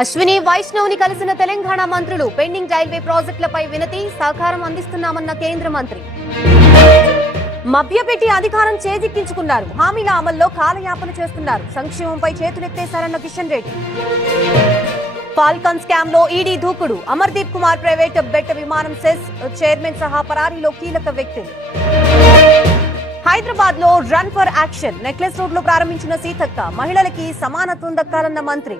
అశ్విని వైష్ణవ్ని కలిసిన తెలంగాణ మంత్రులు pending railway ప్రాజెక్టులపై వినతి సహకారం అందిస్తున్నామన్న కేంద్ర మంత్రి. మభ్యపెట్టి అధికారం చేజిక్కించుకున్నారు. హామీల అమల్లో కాలయాపన చేస్తున్నారు. సంక్షేమంపై చేతులెత్తేశారన్న కిషన్ రెడ్డి. ఫాల్కన్ స్కామ్ లో ఈడీ దూకుడు. అమర్దీప్ కుమార్ ప్రైవేట్ బెట్ విమానం సెస్ చైర్మన్ సహా పరారీలో కీలక వ్యక్తులు. హైదరాబాద్ లో run for action necklace road లో ప్రారంభించిన సీతక్క. మహిళలకి సమానత్వం దక్కాలన్న మంత్రి.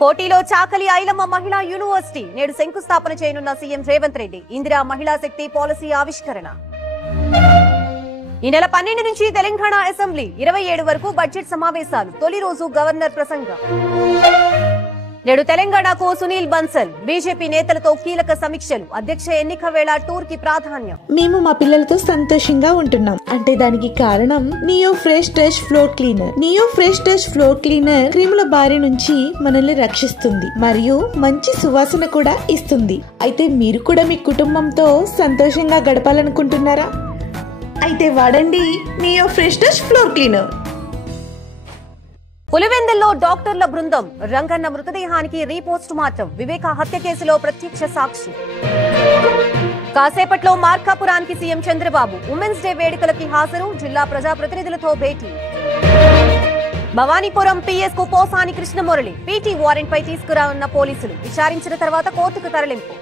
కోటిలో చాకలి ఐలమ్మ మహిళా యూనివర్సిటీ నేడు శంకుస్థాపన చేయనున్న సీఎం రేవంత్ రెడ్డి. ఇందిరా మహిళా శక్తి పాలసీ ఆవిష్కరణ. ఈ నెల 12 నుంచి తెలంగాణ అసెంబ్లీ 27 వరకు బడ్జెట్ సమావేశాలు. తొలి రోజు గవర్నర్ ప్రసంగం. నేడు తెలంగాణకు సునీల్ బన్సల్. బీజేపీ నేతలతో కీలక సమీక్షలు. అధ్యక్ష ఎన్నిక వేళ టూర్ కి ప్రాధాన్యం. మేము మా పిల్లలతో సంతోషంగా ఉంటున్నాం అంటే దానికి కారణం Neo Fresh Touch floor cleaner. Neo Fresh Touch floor cleaner క్రిముల బారి నుంచి మనల్ని రక్షిస్తుంది మరియు మంచి సువాసన కూడా ఇస్తుంది. అయితే మీరు కూడా మీ కుటుంబంతో సంతోషంగా గడపాలనుకుంటున్నారా? అయితే వాడండి Neo Fresh Touch floor cleaner. పులివెందుల్లో డాక్టర్ల బృందం. రంగన్న మృతదేహానికి రీపోస్ట్ మార్టం. వివేక హత్య కేసులో ప్రత్యక్ష సాక్షి. కాసేపట్లో మార్కాపురానికి సీఎం చంద్రబాబు. ఉమెన్స్ డే వేడుకలకి హాజరు. జిల్లా ప్రజాప్రతినిధులతో భేటీ. భవానీపురం పిఎస్ కు పోసాని కృష్ణమురళి. పీటీ వారెంట్ పై తీసుకురానున్న పోలీసులు. విచారించిన తర్వాత కోర్టుకు తరలింపు.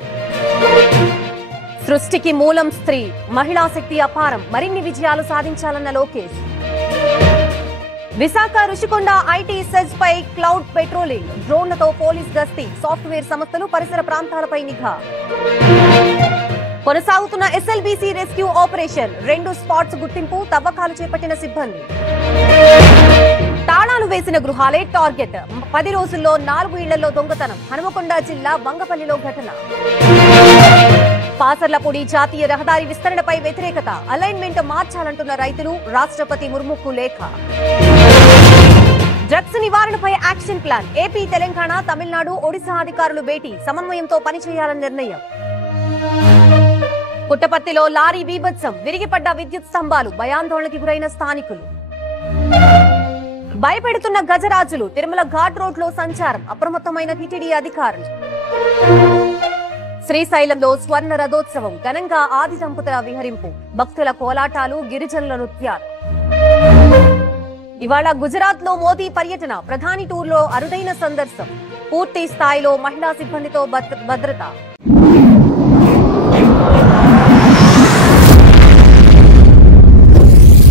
సృష్టికి మూలం స్త్రీ. మహిళా శక్తి అపారం. మరిన్ని విజయాలు సాధించాలన్న లోకేష్. విశాఖ రుషికొండ ఐటీ సెజ్ పై క్లౌడ్ పెట్రోలింగ్. డ్రోన్లతో పోలీస్ గస్తీ. సాఫ్ట్వేర్ సంస్థలు పరిసర ప్రాంతాలపై నిఘా. కొనసాగుతున్న ఎస్ఎల్బీసీ రెస్క్యూ ఆపరేషన్. 2 స్పాట్స్ గుర్తింపు. తవ్వకాలు చేపట్టిన సిబ్బంది. తాళాలు వేసిన గృహాలే టార్గెట్. 10 రోజుల్లో 4 ఇళ్లలో దొంగతనం. హనుమకొండ జిల్లా వంగపల్లిలో ఘటన. పాసర్లపూడి జాతీయ రహదారి విస్తరణపై వ్యతిరేకత. అలైన్మెంట్ మార్చాలంటున్న రైతులు. రాష్ట్రపతి ముర్ముకు లేఖ. డ్రగ్స్ నివారణపై action plan. AP, Telangana, Tamil Nadu, Odisha అధికారులు భేటీ. సమన్వయంతో పనిచేయాలని నిర్ణయం. పుట్టపర్తిలో లారీ బీభత్సం. విరిగిపడ్డ విద్యుత్ స్తంభాలు. భయాందోళనకి గురైన స్థానికులు. భయపెడుతున్న గజరాజులు. తిరుమల ఘాట్ రోడ్ లో సంచారం. అప్రమత్తమైన టీటీడీ అధికారులు. శ్రీశైలంలో స్వర్ణ రథోత్సవం. ఘనంగా ఆది దంపతుల విహరింపు. భక్తుల కోలాటాలు. గిరిజనుల నృత్యాలు. ఇవాళ గుజరాత్ లో మోదీ పర్యటన. ప్రధాని టూర్ లో అరుదైన సందర్శనం. పూర్తి స్థాయిలో మహిళా సిబ్బందితో భద్రత.